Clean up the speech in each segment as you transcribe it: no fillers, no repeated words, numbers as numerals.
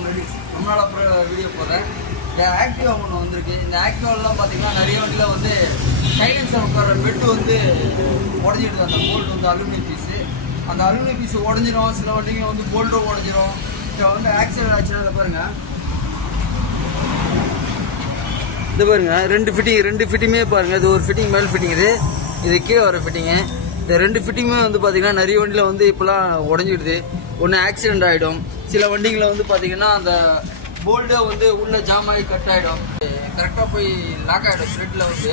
முன்னாடி ரொம்ப நாளாக வீடியோ போடுறேன். இந்த ஆக்டிவா ஒன்று வந்திருக்கு. இந்த ஆக்டிவாலாம் பார்த்தீங்கன்னா நிறைய வண்டியில் வந்து சைலன்ஸில் உட்கார பெட்டு வந்து உடஞ்சிடுது. அந்த போல்டு வந்து அலுமினியம் பீஸு, அந்த அலுமினியம் பீஸு உடஞ்சிரும். சில வண்டிகள் வந்து போல்டும் உடஞ்சிரும். இப்போ வந்து ஆக்சிடென்ட் ஆச்சுன்னா அதை பாருங்கள், இது பாருங்க ரெண்டு ஃபிட்டிங்குமே பாருங்க. இது ஒரு ஃபிட்டிங் மேல் ஃபிட்டிங், இது கீழே வர ஃபிட்டிங்கு. இந்த ரெண்டு ஃபிட்டிங்குமே வந்து பார்த்தீங்கன்னா நிறைய வண்டியில் வந்து இப்போலாம் உடஞ்சிடுது. ஒன்று ஆக்சிடென்ட் ஆகிடும். சில வண்டிகளை வந்து பார்த்தீங்கன்னா அந்த போல்டை வந்து உள்ளே ஜாம் ஆகி கட் ஆகிடும். கரெக்டாக போய் லாக் ஆகிடும் த்ரெட்டில் வந்து.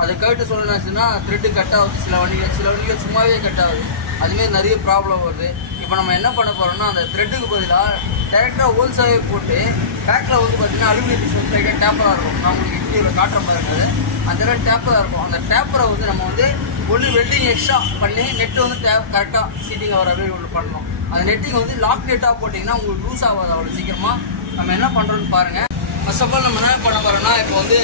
அதை கேட்டு சொல்லணுச்சுன்னா த்ரெட்டு கட் ஆகுது. சில வண்டிகள் சும்மாவே கட் ஆகுது. அதுமாரி நிறைய ப்ராப்ளம் வருது. இப்போ நம்ம என்ன பண்ண போகிறோம்னா அந்த த்ரெட்டுக்கு பதிலாக டேரெக்டாக ஹோல்ஸாகவே போட்டு பேக்கில் வந்து பார்த்தீங்கன்னா அலுமினியம் பீஸ் வந்து லைட்டாக டேப்பராக இருக்கும். நான் உங்களுக்கு வீடியோவில் காட்டுற மாதிரி இருக்காது. அந்த இடம் டேப்பராக இருக்கும். அந்த டேப்பரை வந்து நம்ம வந்து ஒன்று வெல்டிங் எக்ஸ்ட்ரா பண்ணி நெட்டு வந்து கரெக்டாக சீட்டிங் வர மாதிரி ஒன்று பண்ணணும். அந்த நெட்டிங் வந்து லாக் நெட்டாக போட்டிங்கன்னா உங்களுக்கு லூஸ் ஆகாது அவ்வளோ சீக்கிரமாக. நம்ம என்ன பண்ணுறோன்னு பாருங்கள். ஃபர்ஸ்ட் ஆஃப் ஆல் நம்ம என்ன பண்ண போகிறோம்னா இப்போ வந்து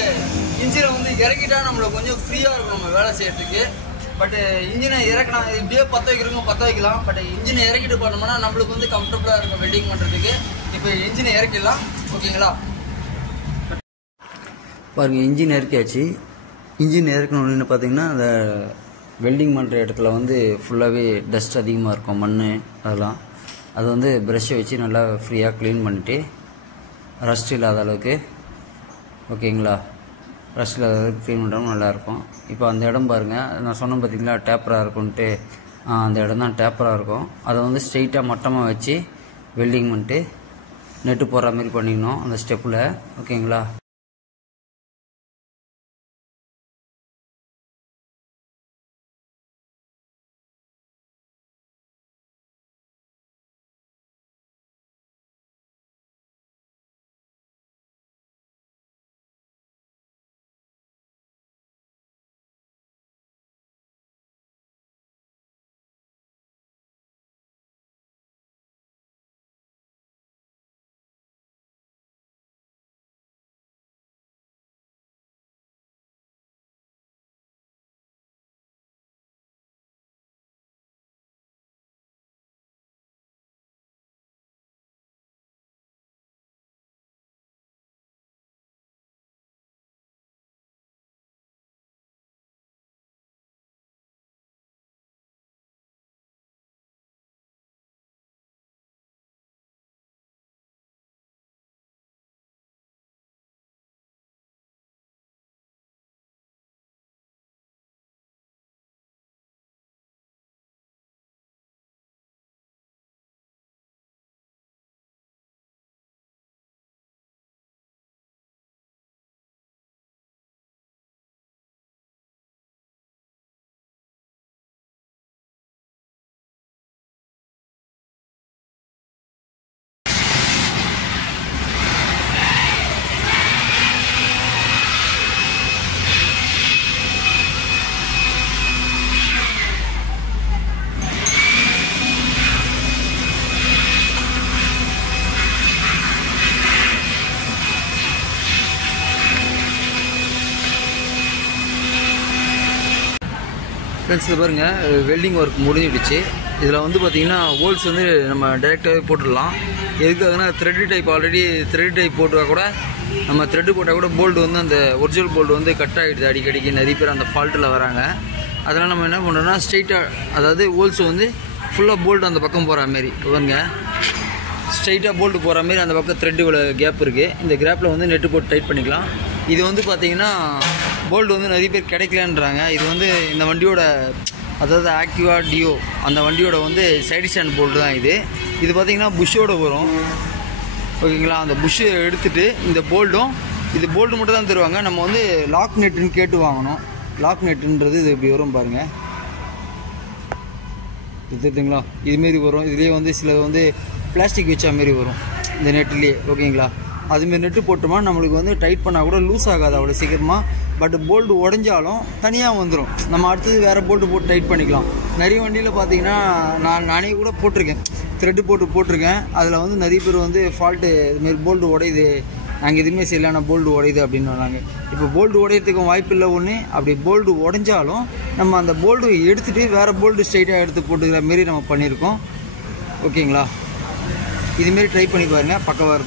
இன்ஜினை வந்து இறக்கிட்டா நம்மளுக்கு கொஞ்சம் ஃப்ரீயாக இருக்கும் நம்ம வேலை செய்யறதுக்கு. பட்டு இன்ஜினை இறக்கணும், இப்படியே பற்ற வைக்கலாம். பட் இன்ஜினை இறக்கிட்டு பண்ணோம்னா நம்மளுக்கு வந்து கம்ஃபர்டபுளாக இருக்கும் வெல்டிங் பண்ணுறதுக்கு. இப்போ இன்ஜினை இறக்கிடலாம், ஓகேங்களா? பாருங்கள், இன்ஜின் இறக்கியாச்சு. இன்ஜின் இறக்கணுன்னு பார்த்தீங்கன்னா அந்த வெல்டிங் பண்ணுற இடத்துல வந்து ஃபுல்லாகவே டஸ்ட் அதிகமாக இருக்கும், மண் அதெல்லாம். அது வந்து ப்ரஷ்ஷை வச்சு நல்லா ஃப்ரீயாக க்ளீன் பண்ணிவிட்டு ரஸ்ட் இல்லாத அளவுக்கு, ஓகேங்களா, ரஸ்ட் இல்லாத அளவுக்கு க்ளீன் பண்ணுறோம், நல்லாயிருக்கும். இப்போ அந்த இடம் பாருங்கள், நான் சொன்னேன் பார்த்தீங்களா டேப்பராக இருக்கும்ன்ட்டு. அந்த இடம் தான் டேப்பராக இருக்கும். அதை வந்து ஸ்ட்ரெயிட்டாக மட்டமாக வச்சு வெல்டிங் பண்ணிட்டு நெட்டு போடுற மாதிரி பண்ணிக்கணும் அந்த ஸ்டெப்பில், ஓகேங்களா? ஃப்ரெண்ட்ஸ், இது பாருங்கள், வெல்டிங் ஒர்க் முடிஞ்சிடுச்சு. இதில் வந்து பார்த்திங்கன்னா ஹோல்ஸ் வந்து நம்ம டைரெக்டாகவே போட்டுடலாம். எதுக்காகனா thread type, already thread type போட்டால் கூட, நம்ம த்ரெட்டு போட்டால் கூட போல்டு வந்து அந்த ஒரிஜினல் போல்டு வந்து கட் ஆகிடுது அடிக்கடிக்கு. நிறைய பேர் அந்த ஃபால்ட்டில் வராங்க. அதனால் நம்ம என்ன பண்ணுறோம்னா ஸ்ட்ரைட்டாக, அதாவது ஹோல்ஸ் வந்து ஃபுல்லாக போல்டு அந்த பக்கம் போகிற மாரி பாருங்க, ஸ்ட்ரைட்டாக போல்டு போகிற மாரி அந்த பக்கம் த்ரெட்டு இவ்வளோ கேப் இருக்குது. இந்த கேப்பில் வந்து நெட்டு போட்டு டைட் பண்ணிக்கலாம். இது வந்து பார்த்திங்கன்னா போல்டு வந்து நிறைய பேர் கிடைக்கலன்றாங்க. இது வந்து இந்த வண்டியோட, அதாவது ஆக்டிவா டியோ அந்த வண்டியோட வந்து சைடு ஸ்டாண்ட் போல்டு தான் இது. இது பார்த்திங்கன்னா புஷ்ஷோடு வரும், ஓகேங்களா? அந்த புஷ்ஷு எடுத்துகிட்டு இந்த போல்டும், இது போல்டு மட்டும் தான் தருவாங்க. நம்ம வந்து லாக் நெட்டுன்னு கேட்டு வாங்கணும். லாக் நெட்டுன்றது இது இப்படி வரும் பாருங்கள், இது தெரியுதுங்களா? இதுமாரி வரும். இதுலேயே வந்து சில வந்து பிளாஸ்டிக் வச்சா மாரி வரும் இந்த நெட்டுலேயே, ஓகேங்களா? அதுமாரி நெட்டு போட்டோமா நம்மளுக்கு வந்து டைட் பண்ணால் கூட லூஸ் ஆகாது அவ்வளோ சீக்கிரமாக. பட் போல்டு உடஞ்சாலும் தனியாக வந்துடும். நம்ம அடுத்தது வேறு போல்டு போட்டு டைட் பண்ணிக்கலாம். நிறைய வண்டியில் பார்த்தீங்கன்னா நானே கூட போட்டிருக்கேன், த்ரெட்டு போட்டிருக்கேன். அதில் வந்து நிறைய பேர் வந்து ஃபால்ட்டு, இதுமாரி போல்டு உடையுது, நாங்கள் எதுவுமே செய்யலான போல்டு உடையுது அப்படின்னு சொன்னாங்க. இப்போ போல்டு உடையிறதுக்கும் வாய்ப்பு இல்லை ஒன்று. அப்படி போல்டு உடஞ்சாலும் நம்ம அந்த போல்டு எடுத்துகிட்டு வேறு போல்டு ஸ்ட்ரைட்டாக எடுத்து போட்டுக்கிற மாரி நம்ம பண்ணியிருக்கோம், ஓகேங்களா? இதுமாரி ட்ரை பண்ணி பாருங்கள், பக்கவாக இருக்கும்.